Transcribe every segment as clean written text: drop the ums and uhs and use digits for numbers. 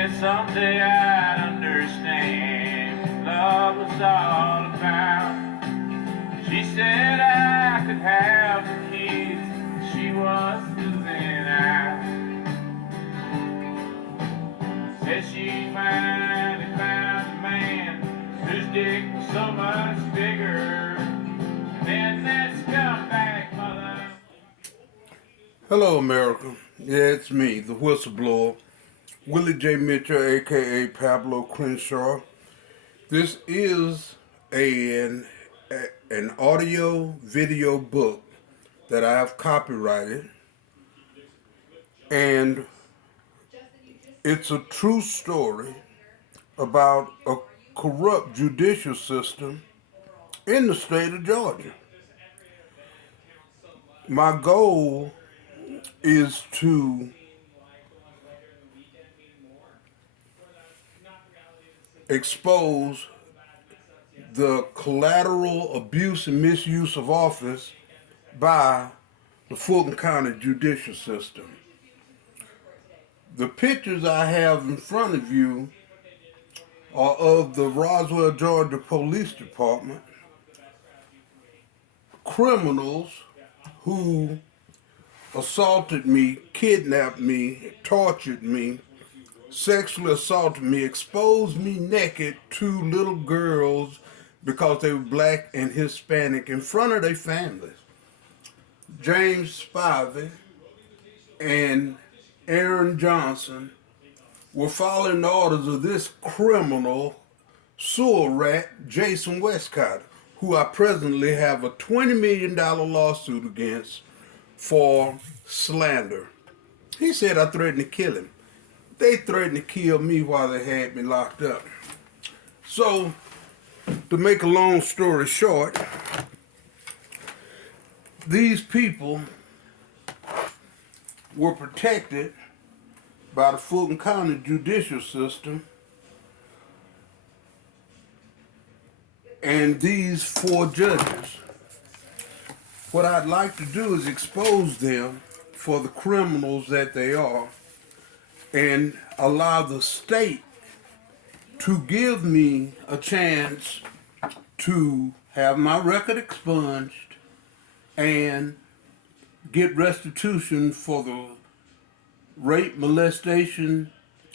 said someday I'd understand what love was all about. She said I could have the kids she was losing out. Said she finally found a man whose dick was so much bigger than that scumbag mother. Hello, America. Yeah, it's me, the whistleblower, Willie J. Mitchell, aka Pablo Crenshaw. This is an audio video book that I have copyrighted, and it's a true story about a corrupt judicial system in the state of Georgia. My goal is to expose the collateral abuse and misuse of office by the Fulton County judicial system. The pictures I have in front of you are of the Roswell, Georgia Police Department criminals who assaulted me, kidnapped me, tortured me, sexually assaulted me, exposed me naked to little girls because they were black and Hispanic in front of their families. James Spivey and Aaron Johnson were following the orders of this criminal sewer rat, Jason Westcott, who I presently have a $20 million lawsuit against for slander. He said I threatened to kill him. They threatened to kill me while they had me locked up. So, to make a long story short, these people were protected by the Fulton County judicial system, and these 4 judges. What I'd like to do is expose them for the criminals that they are and allow the state to give me a chance to have my record expunged and get restitution for the rape, molestation,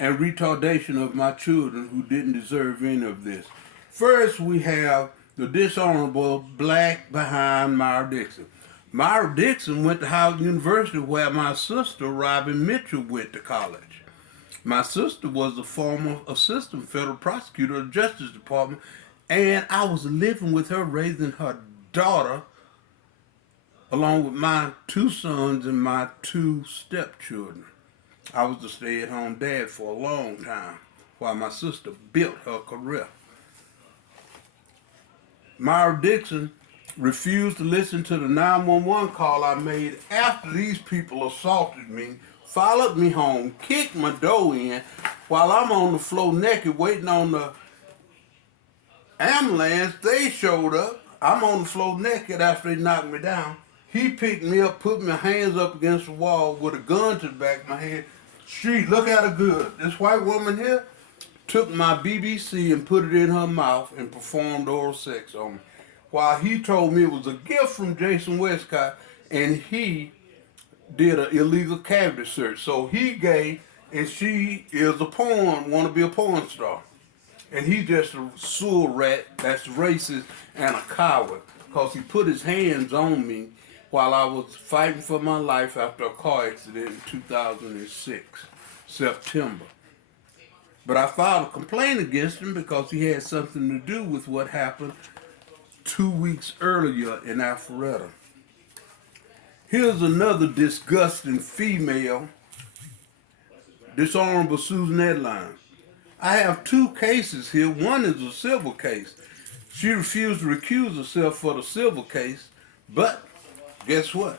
and retardation of my children who didn't deserve any of this. First, we have the dishonorable black behind Myra Dixon. Myra Dixon went to Howard University where my sister, Robin Mitchell, went to college. My sister was a former assistant federal prosecutor of the Justice Department, and I was living with her, raising her daughter, along with my 2 sons and my 2 stepchildren. I was the stay-at-home dad for a long time while my sister built her career. Myra Dixon refused to listen to the 911 call I made after these people assaulted me, followed me home, kicked my door in while I'm on the floor naked waiting on the ambulance. They showed up. I'm on the floor naked after they knocked me down. He picked me up, put my hands up against the wall with a gun to the back of my head. She, look at her good. This white woman here took my BBC and put it in her mouth and performed oral sex on me. While he told me it was a gift from Jason Westcott and he did an illegal cavity search. So he gay and she is a porn, want to be a porn star. And he's just a sewer rat that's racist and a coward because he put his hands on me while I was fighting for my life after a car accident in 2006, September. But I filed a complaint against him because he had something to do with what happened 2 weeks earlier in Alpharetta. Here's another disgusting female, dishonorable Susan Edline. I have 2 cases here. One is a civil case. She refused to recuse herself for the civil case, but guess what?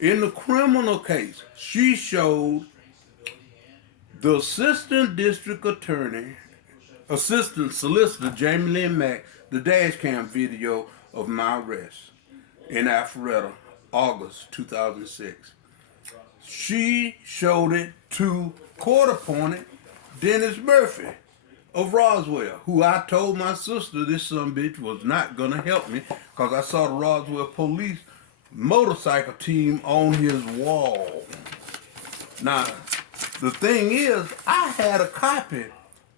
In the criminal case, she showed the assistant district attorney, assistant solicitor Jamie Lynn Mack, the dash cam video of my arrest in Alpharetta, August 2006. She showed it to court-appointed Dennis Murphy of Roswell, who I told my sister this son bitch was not gonna help me because I saw the Roswell police motorcycle team on his wall. Now, the thing is, I had a copy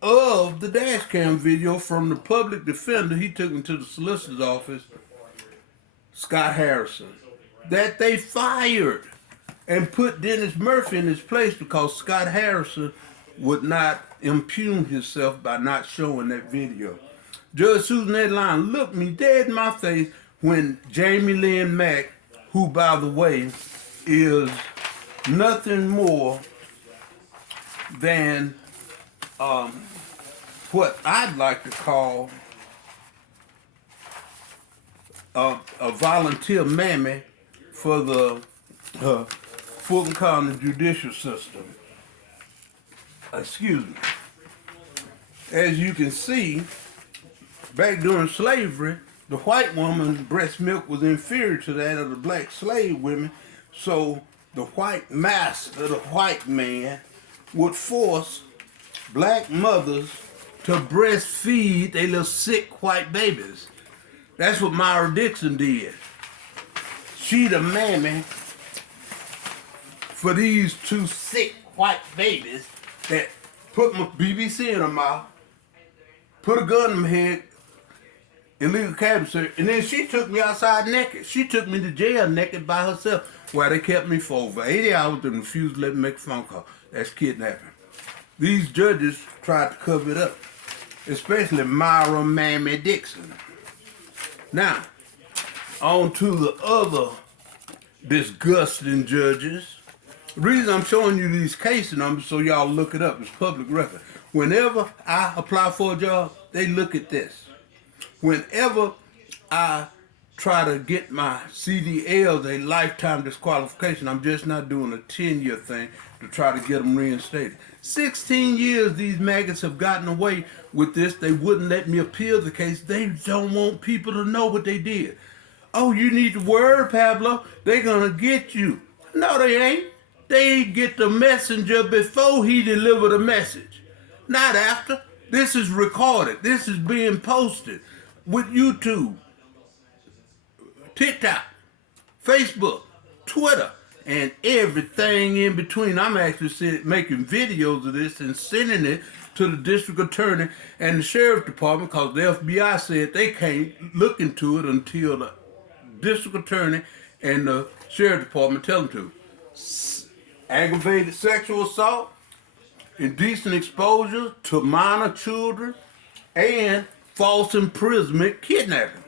of the dash cam video from the public defender. He took me to the solicitor's office, Scott Harrison, that they fired and put Dennis Murphy in his place because Scott Harrison would not impugn himself by not showing that video. Judge Susan Edline looked me dead in my face when Jamie Lynn Mack, who, by the way, is nothing more than what I'd like to call a volunteer mammy for the Fulton County Judicial System. Excuse me. As you can see, back during slavery, the white woman's breast milk was inferior to that of the black slave women, so the white master, the white man, would force black mothers to breastfeed their little sick white babies. That's what Myra Dixon did. She the mammy for these two sick white babies that put my BBC in her mouth, put a gun in my head, illegal cabin search, and then she took me outside naked. She took me to jail naked by herself, while they kept me for over 80 hours and refused to let me make a phone call. That's kidnapping. These judges tried to cover it up, especially Myra Mammy Dixon. Now, on to the other disgusting judges. The reason I'm showing you these case numbers so y'all look it up, it's public record. Whenever I apply for a job, they look at this. Whenever I try to get my CDLs a lifetime disqualification, I'm just not doing a 10-year thing to try to get them reinstated. 16 years these maggots have gotten away with this. They wouldn't let me appeal the case. They don't want people to know what they did. Oh, you need the word, Pablo. They're gonna get you. No, they ain't. They get the messenger before he delivered the message, not after. This is recorded. This is being posted with YouTube, TikTok, Facebook, Twitter, and everything in between. I'm actually making videos of this and sending it to the district attorney and the sheriff's department because the FBI said they can't look into it until the district attorney and the sheriff's department tell them to. Aggravated sexual assault, indecent exposure to minor children, and false imprisonment, kidnapping.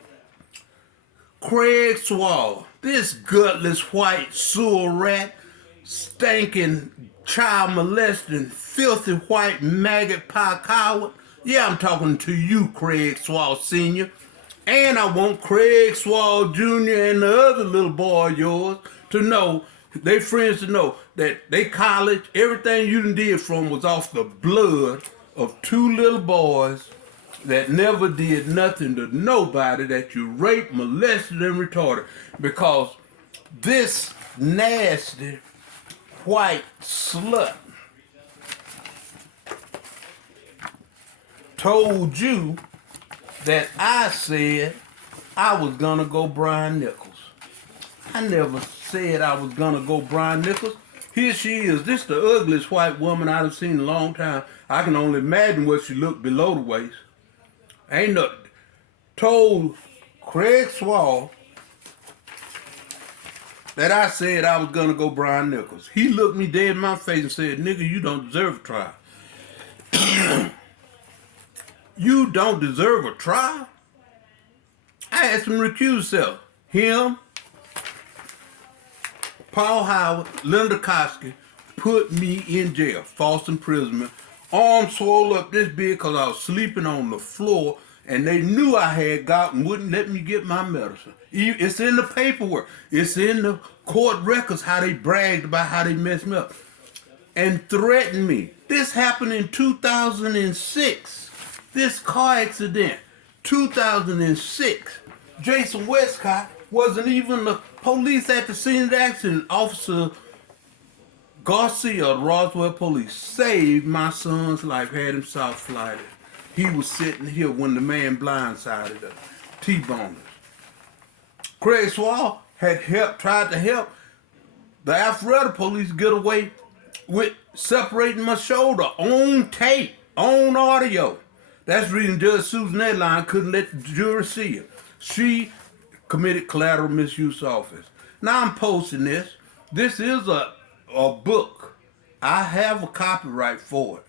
Craig Swall, this gutless white sewer rat, stinking, child molesting, filthy white maggot pie coward. Yeah, I'm talking to you, Craig Swall Sr. And I want Craig Swall Jr. and the other little boy of yours to know, they friends to know, that they college, everything you done did from was off the blood of two little boys that never did nothing to nobody, that you raped, molested, and retarded. Because this nasty white slut told you that I said I was gonna go Brian Nichols. I never said I was gonna go Brian Nichols. Here she is. This the ugliest white woman I've seen in a long time. I can only imagine what she looked below the waist. Ain't no. Told Craig Swall that I said I was gonna go Brian Nichols. He looked me dead in my face and said, "Nigga, you don't deserve a trial." You don't deserve a trial? I asked him to recuse himself. Him, Paul Howard, Linda Koski put me in jail, false imprisonment. Arm swole up this big because I was sleeping on the floor and they knew I had got and wouldn't let me get my medicine. It's in the paperwork. It's in the court records how they bragged about how they messed me up and threatened me. This happened in 2006. This car accident, 2006. Jason Westcott wasn't even the police at the scene of the accident. Officer Garcia of Roswell Police saved my son's life, had him soft flighted. He was sitting here when the man blindsided us, T-boned us. Craig Swall had tried to help the Alpharetta police get away with separating my shoulder on tape, on audio. That's the reason Judge Susan Edline couldn't let the jury see it. She committed collateral misuse office. Now I'm posting this. This is a book. I have a copyright for it.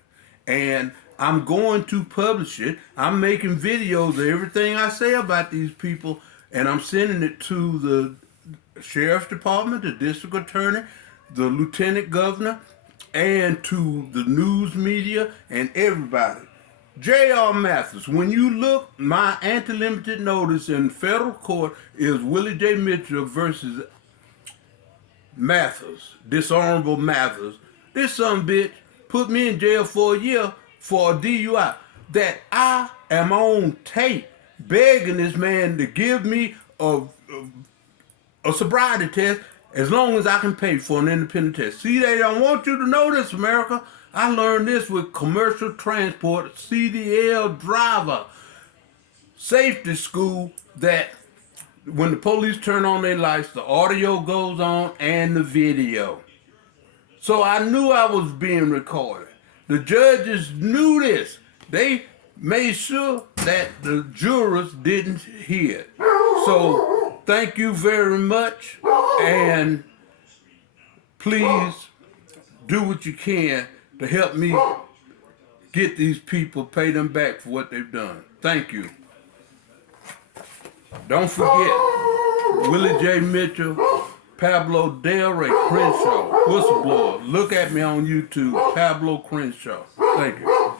And I'm going to publish it. I'm making videos of everything I say about these people, and I'm sending it to the Sheriff's Department, the District Attorney, the Lieutenant Governor, and to the news media and everybody. J.R. Mathis, when you look, my anti-limited notice in federal court is Willie J. Mitchell versus Mathis, dishonorable Mathis. This son bitch put me in jail for a year for a DUI that I am on tape begging this man to give me a sobriety test as long as I can pay for an independent test. See, they don't want you to know this, America. I learned this with commercial transport, CDL driver, safety school, that when the police turn on their lights, the audio goes on and the video. So I knew I was being recorded. The judges knew this. They made sure that the jurors didn't hear it. So thank you very much, and please do what you can to help me get these people, pay them back for what they've done. Thank you. Don't forget, Willie J. Mitchell, Pablo Del Rey Crenshaw, whistleblower. Look at me on YouTube, Pablo Crenshaw. Thank you.